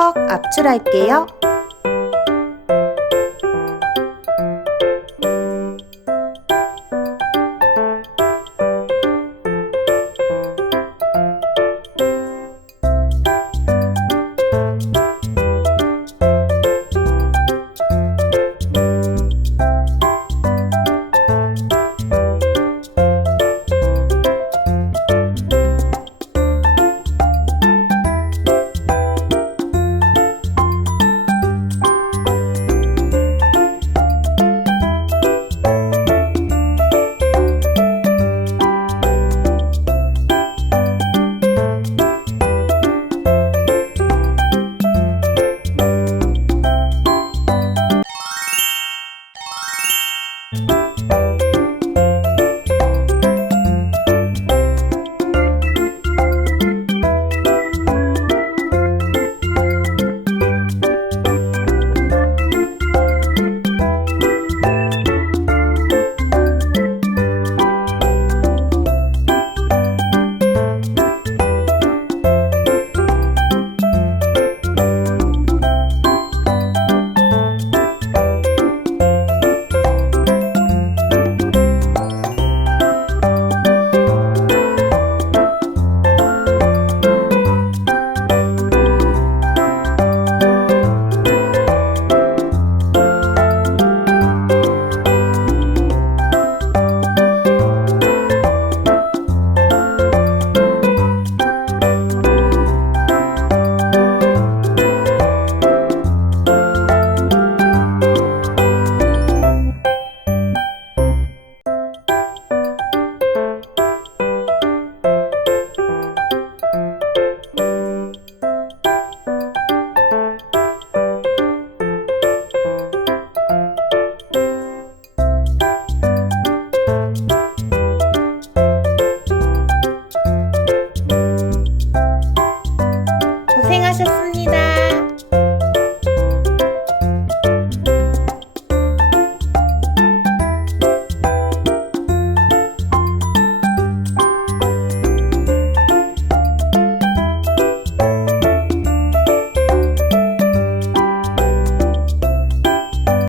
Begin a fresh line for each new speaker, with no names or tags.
턱 압출할게요. 手が進